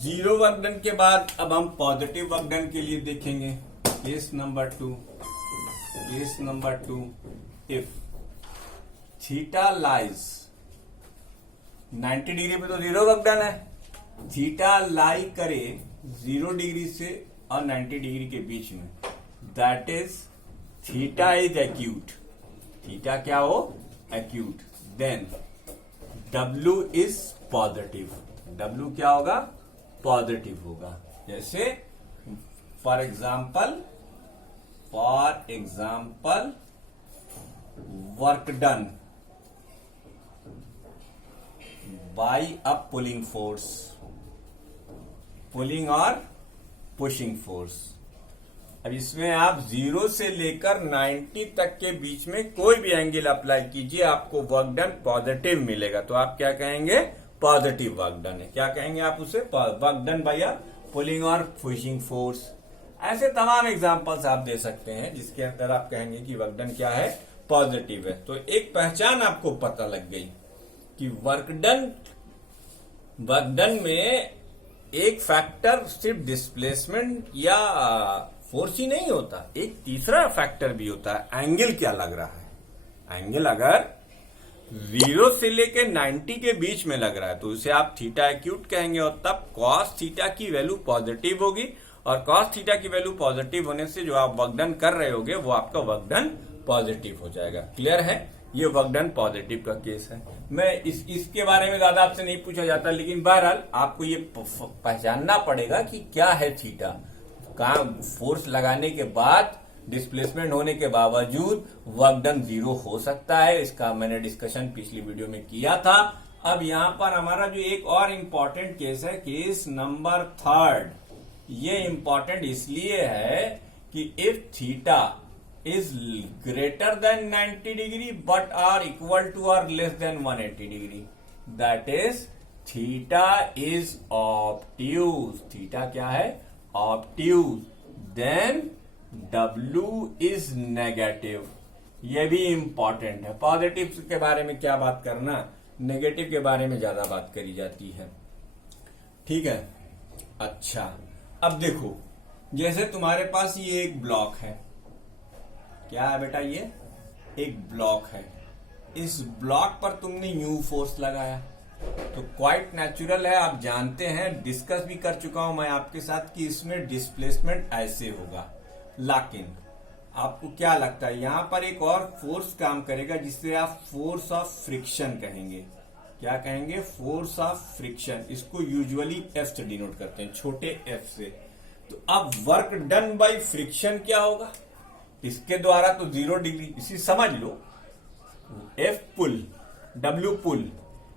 Zero work done के बाद अब हम पॉजिटिव वर्क डन के लिए देखेंगे। Case number two, if theta lies 90 degree पे तो जीरो वर्क डन है, थीटा लाई करे 0 डिग्री से और 90 डिग्री के बीच में, that is theta is acute. Theta क्या हो? Acute. Then W is positive. W क्या होगा? पॉजिटिव होगा। जैसे for example work done by a pulling force, pulling और पुशिंग फोर्स। अब इसमें आप 0 से लेकर 90 तक के बीच में कोई भी एंगल अप्लाई कीजिए, आपको वर्क डन पॉजिटिव मिलेगा। तो आप क्या कहेंगे? पॉजिटिव वर्क डन है। क्या कहेंगे आप उसे? Work done by a pulling और पुशिंग फोर्स। ऐसे तमाम एग्जांपल्स आप दे सकते हैं जिसके अंदर आप कहेंगे कि वर्क डन क्या है? पॉजिटिव है। तो एक पहचान आपको पता लग गई कि वर्क डन में एक फैक्टर सिर्फ डिस्प्लेसमेंट या फोर्स ही नहीं होता, एक तीसरा फैक्टर भी होता है, एंगल क्या लग रहा है। एंगल अगर 0 से लेके 90 के बीच में लग रहा है तो उसे आप थीटा एक्यूट कहेंगे, और तब कॉस थीटा की वैल्यू पॉजिटिव होगी, और कॉस थीटा की वैल्यू पॉजिटिव होने से जो आप वर्क डन कर रहे होगे वो आपका वर्क डन पॉजिटिव हो जाएगा। क्लियर है? ये वर्क डन पॉजिटिव का केस है। मैं इसके बारे में ज्यादा आपसे नहीं पूछा जाता, लेकिन बहरहाल आपको ये पहचानना पड़ेगा कि क्या है थीटा। कहां फोर्स लगाने के बाद डिस्प्लेसमेंट होने के बावजूद वर्क डन 0 हो सकता है। इसका मैंने डिस्कशन पिछली वीडियो में किया था। अब यहां पर हमारा जो एक और इम्पोर्टेंट केस है, केस नंबर 3। ये इम्पोर्टेंट इसलिए है कि if theta is greater than 90 degree but are equal to or less than 180 degree, that is theta is obtuse। Theta क्या है? obtuse। then W is negative। ये भी इंपॉर्टेंट है। पॉजिटिव के बारे में क्या बात करना, नेगेटिव के बारे में ज्यादा बात करी जाती है। ठीक है। अच्छा, अब देखो, जैसे तुम्हारे पास ये एक ब्लॉक है। क्या है बेटा? ये एक ब्लॉक है। इस ब्लॉक पर तुमने यू फोर्स लगाया तो क्वाइट नेचुरल है, आप जानते हैं, डिस्कस भी कर चुका हूं मैं आपके साथ कि इसमें डिस्प्लेसमेंट ऐसे होगा। लेकिन आपको क्या लगता है, यहां पर एक और फोर्स काम करेगा जिससे आप फोर्स ऑफ फ्रिक्शन कहेंगे। क्या कहेंगे? Force of friction. इसको यूजुअली एफ से डिनोट करते हैं, छोटे एफ से। तो अब वर्क डन बाय फ्रिक्शन क्या होगा? इसके द्वारा तो 0 डिग्री, इसी समझ लो, एफ पुल, डब्ल्यू पुल,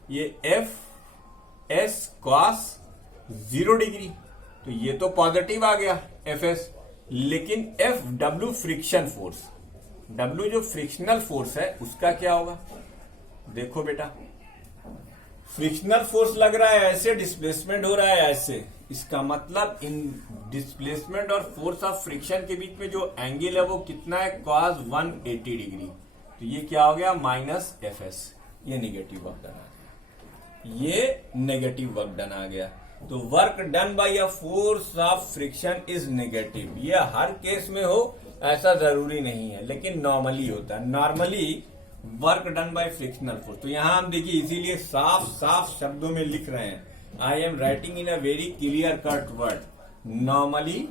ये एफ एस कॉस 0 डिग्री, तो ये तो पॉजिटिव आ गया एफ एस। लेकिन F W friction force, W जो फ्रिक्शनल फोर्स है उसका क्या होगा? देखो बेटा, फ्रिक्शनल फोर्स लग रहा है ऐसे, डिस्प्लेसमेंट हो रहा है ऐसे। इसका मतलब इन डिस्प्लेसमेंट और फोर्स ऑफ फ्रिक्शन के बीच में जो एंगल है वो कितना है? cos 180 degree. तो ये क्या हो गया? Minus F S. ये नेगेटिव वर्क डन आ गया, ये नेगेटिव वर्क डन आ गया। तो work done by a force of friction is negative. ये हर केस में हो ऐसा जरूरी नहीं है, लेकिन नॉर्मली होता है। Normally work done bye frictional force. तो यहां हम देखिए इसीलिए साफ साफ शब्दों में लिख रहे हैं, I am writing in a very clear cut word. Normally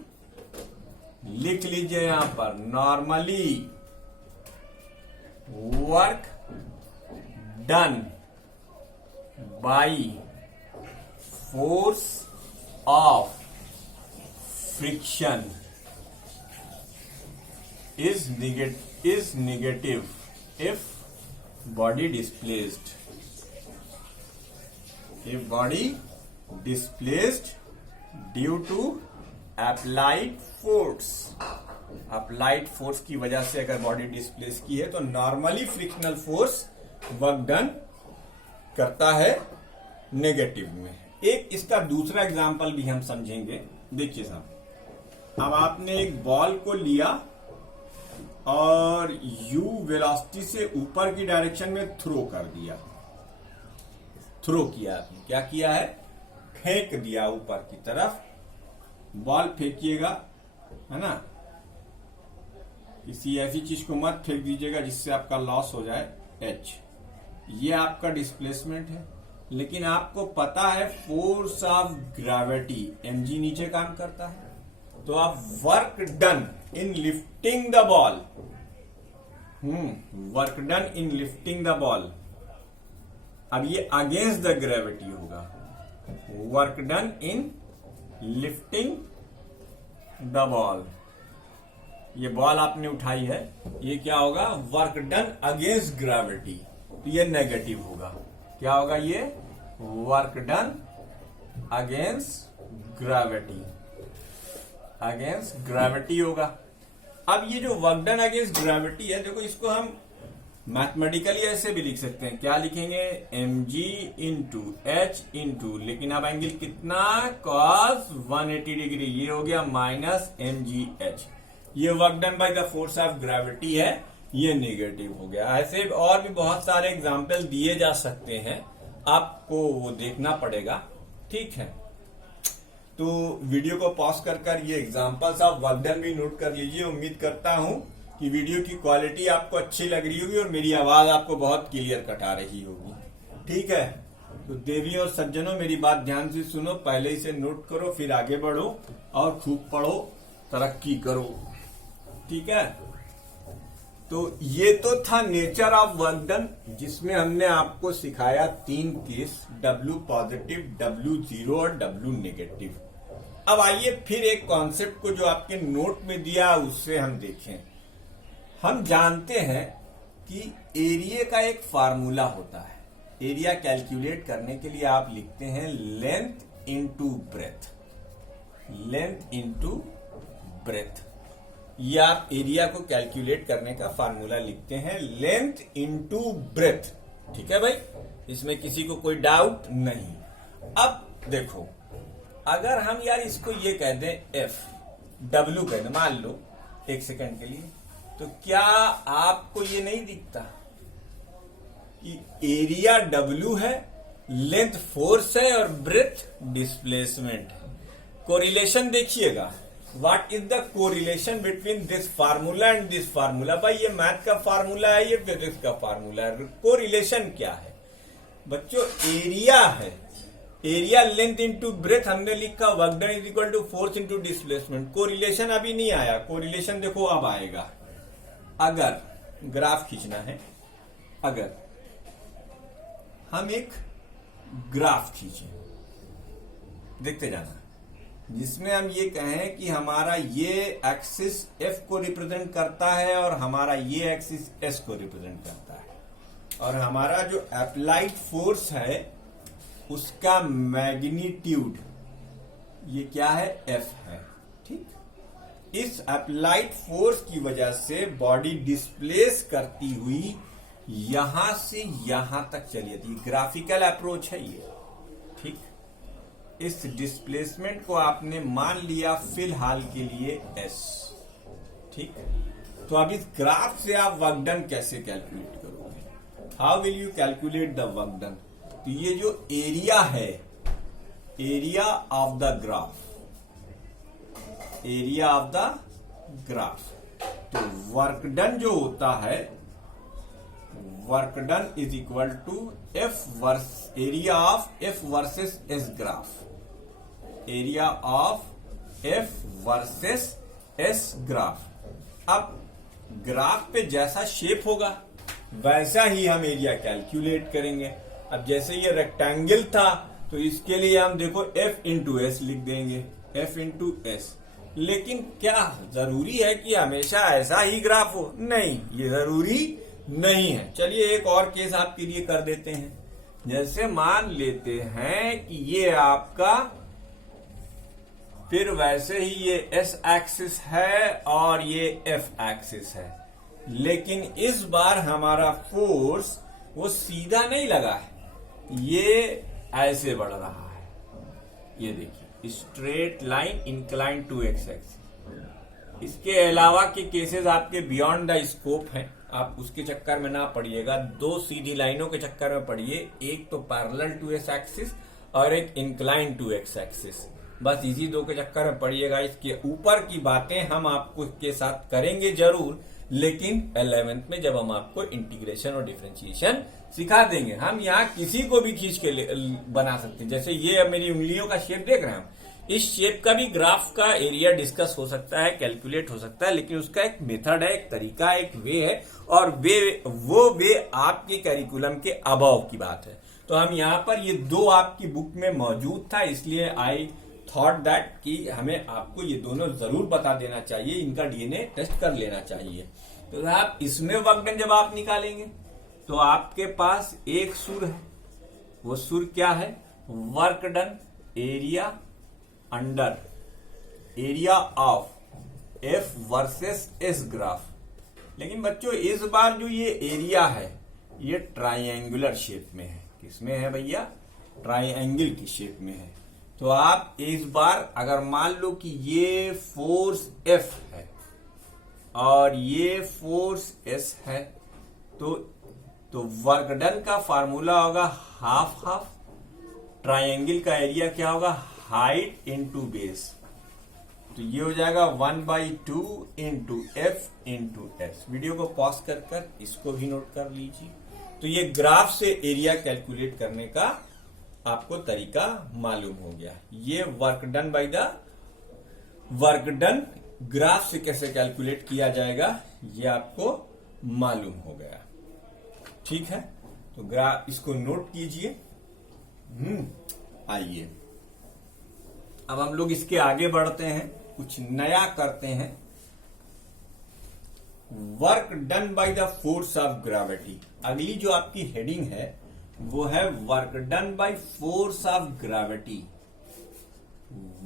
लिख लीजिए यहां पर, normally work done by force of friction is negative if body displaced due to applied force की वजह से अगर बॉडी डिस्प्लेस की है तो normally frictional force work done करता है नेगेटिव में। एक इसका दूसरा एग्जांपल भी हम समझेंगे। देखिए साहब, अब आपने एक बॉल को लिया और u वेलोसिटी से ऊपर की डायरेक्शन में थ्रो कर दिया। थ्रो किया आपने, क्या किया है? फेंक दिया ऊपर की तरफ, बॉल फेंकिएगा, है ना, किसी ऐसी चीज को मत फेंक दीजिएगा जिससे आपका लॉस हो जाए एच। ये आपका डिस्प्लेसमेंट है, लेकिन आपको पता है फोर्स ऑफ ग्रेविटी mg नीचे काम करता है, तो आप work done in lifting the ball, work done in lifting the ball, अब ये अगेंस्ट द ग्रेविटी होगा, work done in lifting the ball, ये बॉल आपने उठाई है, ये क्या होगा, वर्क डन अगेंस्ट ग्रेविटी, तो ये नेगेटिव होगा। क्या होगा ये, work done against gravity, against gravity होगा। अब ये जो वर्क डन अगेंस्ट ग्रेविटी है, देखो इसको हम मैथमेटिकली ऐसे भी लिख सकते हैं, क्या लिखेंगे, mg इंटू एच इंटू, लेकिन अब एंगल कितना, cos 180 डिग्री, ये हो गया माइनस mgh, ये work done by the force of gravity है, ये नेगेटिव हो गया। ऐसे और भी बहुत सारे एग्जाम्पल दिए जा सकते हैं, आपको वो देखना पड़ेगा, ठीक है। तो वीडियो को पॉज कर ये एग्जाम्पल्स ऑफ वर्क डन भी नोट कर लीजिए। उम्मीद करता हूं कि वीडियो की क्वालिटी आपको अच्छी लग रही होगी और मेरी आवाज आपको बहुत क्लियर कट आ रही होगी, ठीक है। तो देवी और सज्जनों, मेरी बात ध्यान से सुनो, पहले इसे नोट करो, फिर आगे बढ़ो और खूब पढ़ो, तरक्की करो, ठीक है। तो ये तो था नेचर ऑफ वर्क डन, जिसमें हमने आपको सिखाया 3 case, W positive, W zero और W नेगेटिव। अब आइए फिर एक कॉन्सेप्ट को जो आपके नोट में दिया उससे हम देखें। हम जानते हैं कि एरिया का एक फार्मूला होता है, एरिया कैलकुलेट करने के लिए आप लिखते हैं length into breadth, length into breadth, या आप एरिया को कैलकुलेट करने का फार्मूला लिखते हैं लेंथ इंटू ब्रेथ, ठीक है भाई, इसमें किसी को कोई डाउट नहीं। अब देखो, अगर हम यार इसको ये कह दें एफ, डब्ल्यू कह दें, मान लो एक सेकंड के लिए, तो क्या आपको ये नहीं दिखता कि एरिया डब्ल्यू है, लेंथ फोर्स है और ब्रेथ डिस्प्लेसमेंट है। कोरिलेशन देखिएगा, what is the correlation between this formula and this formula. भाई ये मैथ का फार्मूला है, ये फिजिक्स का फार्मूला है, कोरिलेशन क्या है बच्चों, एरिया है, एरिया लेंथ इंटू ब्रेथ, हमने लिखा work done is equal to force into displacement. Correlation अभी नहीं आया, कोरिलेशन देखो अब आएगा। अगर ग्राफ खींचना है, अगर हम एक ग्राफ खींचे, देखते जाना, जिसमें हम ये कहें कि हमारा ये एक्सिस F को रिप्रेजेंट करता है और हमारा ये एक्सिस S को रिप्रेजेंट करता है, और हमारा जो अप्लाइड फोर्स है उसका मैग्नीट्यूड ये क्या है, F है, ठीक। इस अप्लाइड फोर्स की वजह से बॉडी डिस्प्लेस करती हुई यहां से यहां तक चली जाती है, ग्राफिकल अप्रोच है ये, ठीक। इस डिस्प्लेसमेंट को आपने मान लिया फिलहाल के लिए S, ठीक। तो अब इस ग्राफ से आप वर्क डन कैसे कैलकुलेट करोगे, how will you calculate the work done. तो ये जो एरिया है, area of the graph, area of the graph, तो वर्क डन जो होता है, work done is equal to F versus area of F versus S graph, area of F versus S graph. अब graph पे जैसा shape होगा वैसा ही हम एरिया कैलकुलेट करेंगे। अब जैसे ये रेक्टेंगल था तो इसके लिए हम देखो एफ इंटू एस लिख देंगे, एफ इंटू एस। लेकिन क्या जरूरी है कि हमेशा ऐसा ही ग्राफ हो? नहीं, ये जरूरी नहीं है। चलिए एक और केस आपके लिए कर देते हैं। जैसे मान लेते हैं कि ये आपका, फिर वैसे ही ये एस एक्सिस है और ये एफ एक्सिस है, लेकिन इस बार हमारा फोर्स वो सीधा नहीं लगा है, ये ऐसे बढ़ रहा है। ये देखिए, straight line incline to X axis. इसके अलावा के केसेस आपके बियॉन्ड द स्कोप हैं, आप उसके चक्कर में ना पड़िएगा। दो सीधी लाइनों के चक्कर में पड़िए, एक तो पैरेलल टू एस एक्सिस और एक इंक्लाइन टू एक्स एक्सिस। बस इसी दो के चक्कर में पड़िएगा। इसके ऊपर की बातें हम आपको के साथ करेंगे जरूर, लेकिन 11th में जब हम आपको इंटीग्रेशन और डिफरेंशिएशन सिखा देंगे। हम यहाँ किसी को भी खींच के बना सकते हैं। जैसे ये अब मेरी उंगलियों का शेप देख रहे हैं हम, इस शेप का भी ग्राफ का एरिया डिस्कस हो सकता है, कैलकुलेट हो सकता है, लेकिन उसका एक मेथड है, एक तरीका है, एक वे है, और वो वे आपके करिकुलम के अबव की बात है। तो हम यहाँ पर ये दो आपकी बुक में मौजूद था, इसलिए आई थॉट दैट कि हमें आपको ये दोनों जरूर बता देना चाहिए, इनका डीएनए टेस्ट कर लेना चाहिए। तो आप इसमें वर्क डन जब आप निकालेंगे तो आपके पास एक सूत्र है, वो सूत्र क्या है? Work done area under area of F versus S graph. लेकिन बच्चों इस बार जो ये एरिया है ये ट्राइंगुलर शेप में है। किसमें है भैया? ट्राइंगल की शेप में है। तो आप इस बार अगर मान लो कि ये फोर्स एफ है और ये फोर्स एस है, तो वर्क डन का फार्मूला होगा हाफ हाफ। ट्राइंगल का एरिया क्या होगा? Height into base. तो ये हो जाएगा 1/2 into F into S. Video को पॉज कर इसको भी नोट कर लीजिए। तो ये ग्राफ से एरिया कैलकुलेट करने का आपको तरीका मालूम हो गया। ये वर्क डन ग्राफ से कैसे कैलकुलेट किया जाएगा ये आपको मालूम हो गया। ठीक है, तो ग्राफ इसको नोट कीजिए। आइए अब हम लोग इसके आगे बढ़ते हैं, कुछ नया करते हैं। Work done by the force of gravity. अगली जो आपकी हेडिंग है वो है work done by force of gravity.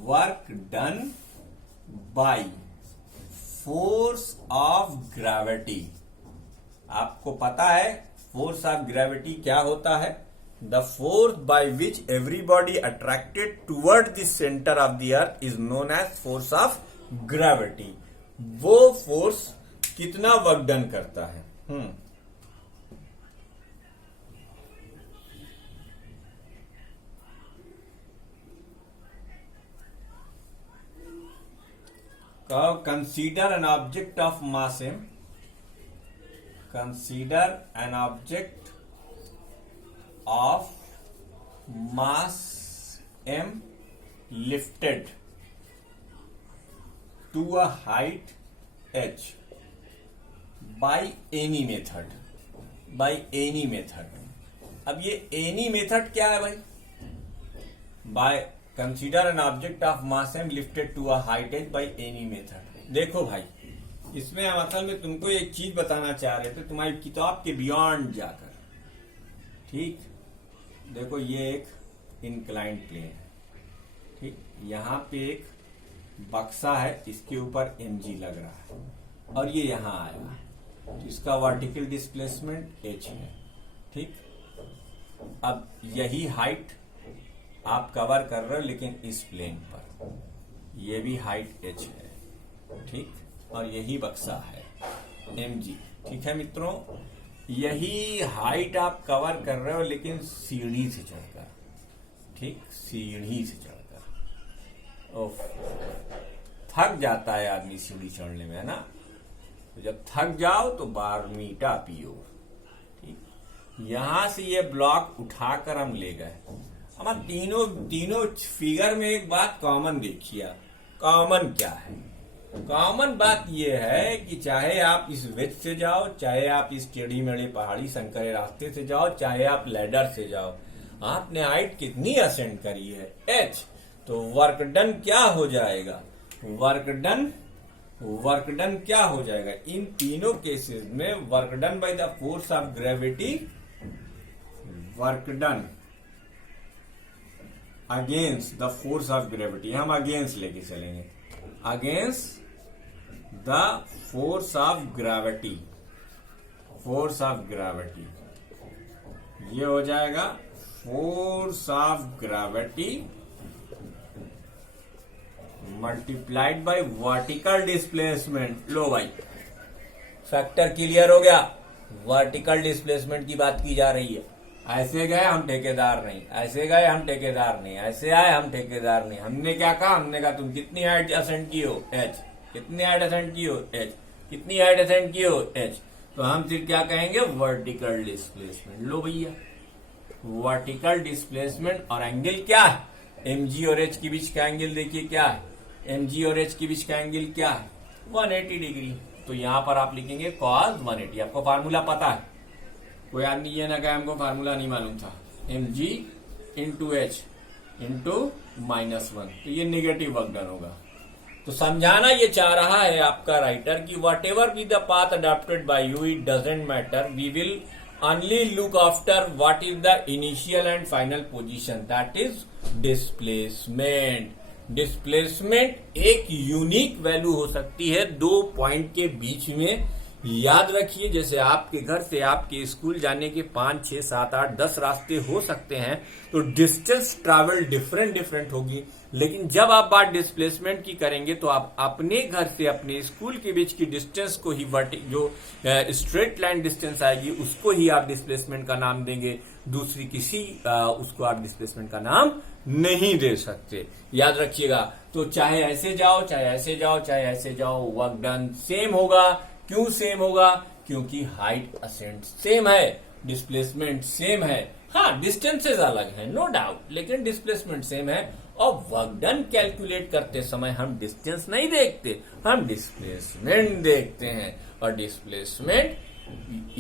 Work done by force of gravity. आपको पता है फोर्स ऑफ ग्रेविटी क्या होता है? The force by which everybody attracted toward the centre of the earth is known as force of gravity. वो force कितना work done करता है? Consider an object of mass m. Consider an object of mass m lifted to a height h by any method. By any method. अब ये any method क्या है भाई? By consider an object of mass m lifted to a height h by any method. देखो भाई, इसमें हम असल में तुमको एक चीज बताना चाह रहे थे तुम्हारी किताब के बियॉन्ड जाकर। ठीक, देखो ये एक इंक्लाइंड प्लेन है। ठीक, यहाँ पे एक बक्सा है, इसके ऊपर mg लग रहा है और ये यहाँ आएगा, तो इसका वर्टिकल डिस्प्लेसमेंट h है। ठीक, अब यही हाइट आप कवर कर रहे हो, लेकिन इस प्लेन पर ये भी हाइट h है। ठीक, और यही बक्सा है mg। ठीक है मित्रों, यही हाइट आप कवर कर रहे हो, लेकिन सीढ़ी से चढ़कर। ठीक, सीढ़ी से चढ़कर। ओफ, थक जाता है आदमी सीढ़ी चढ़ने में, है ना? तो जब थक जाओ तो बारमीटा पियो। ठीक, यहां से ये ब्लॉक उठाकर हम ले गए। हम तीनों फिगर में एक बात कॉमन देखिए। कॉमन क्या है? कॉमन बात यह है कि चाहे आप इस वेज से जाओ, चाहे आप इस टेढ़ी मेढ़ी पहाड़ी संकरे रास्ते से जाओ, चाहे आप लैडर से जाओ, आपने हाइट कितनी असेंड करी है? h। तो वर्क डन क्या हो जाएगा? वर्क डन क्या हो जाएगा? इन तीनों केसेस में work done by the force of gravity, work done against the force of gravity. हम अगेंस्ट लेके चलेंगे, against the force of gravity. Force of gravity ये हो जाएगा force of gravity multiplied by vertical displacement. लो भाई, factor clear हो गया। वर्टिकल डिस्प्लेसमेंट की बात की जा रही है। ऐसे गए हम ठेकेदार नहीं, ऐसे गए हम ठेकेदार नहीं, ऐसे आए हम ठेकेदार नहीं। हमने क्या कहा, हमने कहा तुम कितनी हाइट असेंड की हो, एच। कितनी हाइट असेंड की हो, एच। कितनी हाइट असेंड की हो, एच। तो हम सिर्फ क्या कहेंगे, वर्टिकल डिस्प्लेसमेंट। लो भैया, वर्टिकल डिस्प्लेसमेंट और एंगल क्या है, एमजी और एच के बीच का एंगल देखिए क्या है, एमजी और एच के बीच का एंगल क्या है, 180 डिग्री। तो यहां पर आप लिखेंगे cos 180। आपको फार्मूला पता है, कोई आदमी ये ना कहे हमको फार्मूला नहीं मालूम था, mg इंटू एच इंटू -1। तो ये निगेटिव वर्क डन होगा। तो समझाना ये चाह रहा है आपका राइटर कि whatever be the path adopted by you, it doesn't matter, we will only look after what is the initial and final position, that is displacement। Displacement एक यूनिक वैल्यू हो सकती है दो पॉइंट के बीच में। याद रखिए, जैसे आपके घर से आपके स्कूल जाने के 5, 6, 7, 8, 10 रास्ते हो सकते हैं, तो डिस्टेंस ट्रैवल डिफरेंट होगी। लेकिन जब आप बात डिस्प्लेसमेंट की करेंगे तो आप अपने घर से अपने स्कूल के बीच की डिस्टेंस को ही जो स्ट्रेट लाइन डिस्टेंस आएगी उसको ही आप डिस्प्लेसमेंट का नाम देंगे, दूसरी किसी उसको आप डिस्प्लेसमेंट का नाम नहीं दे सकते। याद रखिएगा। तो चाहे ऐसे जाओ, चाहे ऐसे जाओ, चाहे ऐसे जाओ, वर्क डन सेम होगा। क्यों सेम होगा? क्योंकि हाइट असेंट सेम है, डिस्प्लेसमेंट सेम है। हाँ, डिस्टेंसेस अलग है, नो डाउट, लेकिन डिस्प्लेसमेंट सेम है। और वर्क डन कैलकुलेट करते समय हम डिस्टेंस नहीं देखते, हम डिस्प्लेसमेंट देखते हैं। और डिस्प्लेसमेंट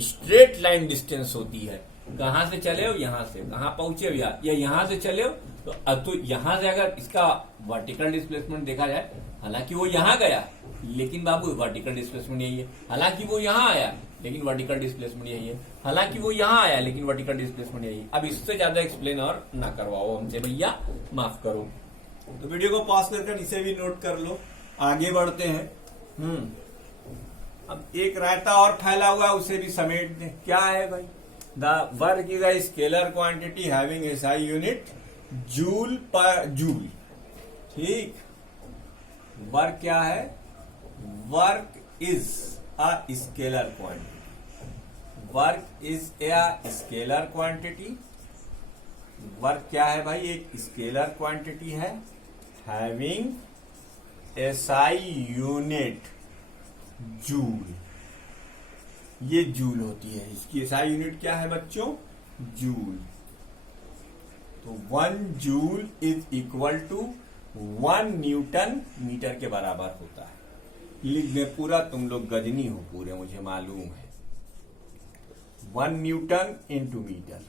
स्ट्रेट लाइन डिस्टेंस होती है। कहां से चले हो, यहां से, कहां पहुंचे हो, या यहां से चले हो, तो यहां से अगर इसका वर्टिकल डिस्प्लेसमेंट देखा जाए, हालांकि वो यहां गया, लेकिन बाबू वर्टिकल डिस्प्लेसमेंट यही है। हालांकि वो यहां आया, लेकिन वर्टिकल डिस्प्लेसमेंट यही है। हालांकि वो यहां आया, लेकिन वर्टिकल डिस्प्लेसमेंट यही है। अब इससे ज्यादा एक्सप्लेन और ना करवाओ हमसे भैया, माफ करो। तो वीडियो को पॉज कर इसे भी नोट कर लो। आगे बढ़ते हैं। अब एक रायता और फैला हुआ है, उसे भी समेट दें। क्या है भाई? The work is a scalar quantity having SI unit joule पर जूल। ठीक, वर्क क्या है? Work is a scalar quantity. Work is a scalar quantity. Work क्या है भाई? एक स्केलर क्वांटिटी है हैविंग एसआई यूनिट जूल। ये जूल होती है, इसकी एसआई यूनिट क्या है बच्चों? जूल। तो 1 joule is equal to 1 newton metre के बराबर होता है। लिख दे पूरा, तुम लोग गजनी हो पूरे, मुझे मालूम है। 1 न्यूटन इंटू मीटर,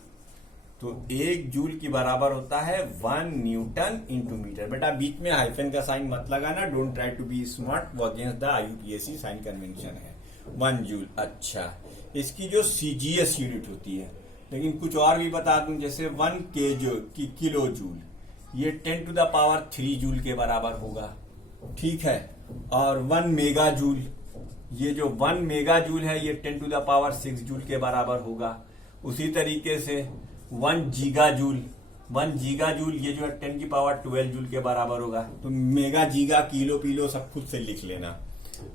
तो 1 जूल की बराबर होता है 1 न्यूटन इंटू मीटर। बेटा बीच में हाइफन का साइन मत लगाना, don't try to be smart, वो against the IUPAC sign convention है। 1 जूल। अच्छा, इसकी जो सीजीएस यूनिट होती है, लेकिन कुछ और भी बता दूं, जैसे 1 किलो जूल, ये 10 टू द पावर 3 जूल के बराबर होगा। ठीक है। और 1 मेगा जूल, ये जो 1 मेगा जूल है, ये 10 टू द पावर 6 जूल के बराबर होगा। उसी तरीके से 1 गीगा जूल, 1 गीगा जूल, ये जो है 10 की पावर 12 जूल के बराबर होगा। तो मेगा, गीगा, किलो, पीलो सब खुद से लिख लेना।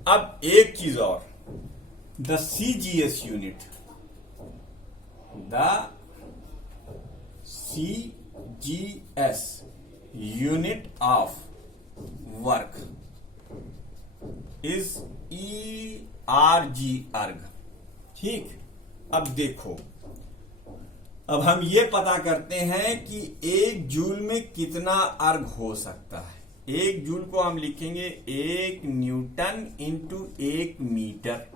अब एक चीज और, the CGS unit, the CGS unit of work is ERG, अर्ग। ठीक। अब देखो, अब हम ये पता करते हैं कि 1 जूल में कितना अर्ग हो सकता है। 1 जूल को हम लिखेंगे 1 न्यूटन इंटू 1 मीटर।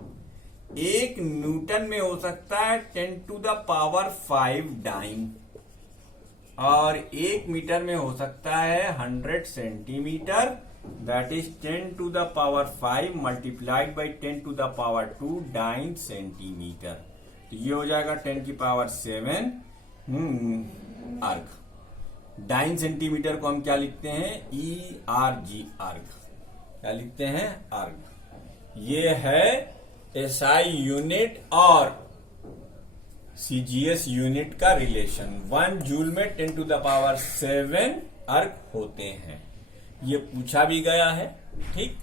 1 न्यूटन में हो सकता है 10 टू द पावर 5 डाइन, और 1 मीटर में हो सकता है 100 centimetre, that is 10 to the power 5 multiplied by 10 to the power 2 dyne centimetre. तो ये हो जाएगा 10 की पावर 7 अर्ग। डाइन सेंटीमीटर को हम क्या लिखते हैं? ERG, अर्ग। क्या लिखते हैं? अर्ग। ये है एसआई यूनिट और सीजीएस यूनिट का रिलेशन। 1 जूल में 10 टू द पावर 7 अर्ग होते हैं। ये पूछा भी गया है। ठीक।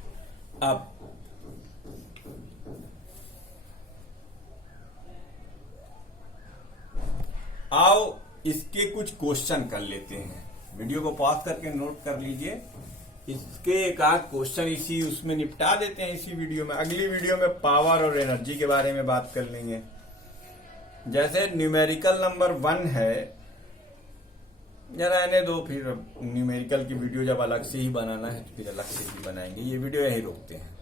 आओ इसके कुछ क्वेश्चन कर लेते हैं। वीडियो को पॉज करके नोट कर लीजिए। इसके एक आध क्वेश्चन इसी उसमें निपटा देते हैं इसी वीडियो में। अगली वीडियो में पावर और एनर्जी के बारे में बात कर लेंगे। जैसे न्यूमेरिकल नंबर 1 है, जरा रहने दो, फिर न्यूमेरिकल की वीडियो जब अलग से ही बनाना है तो फिर अलग से ही बनाएंगे। ये वीडियो यही रोकते हैं।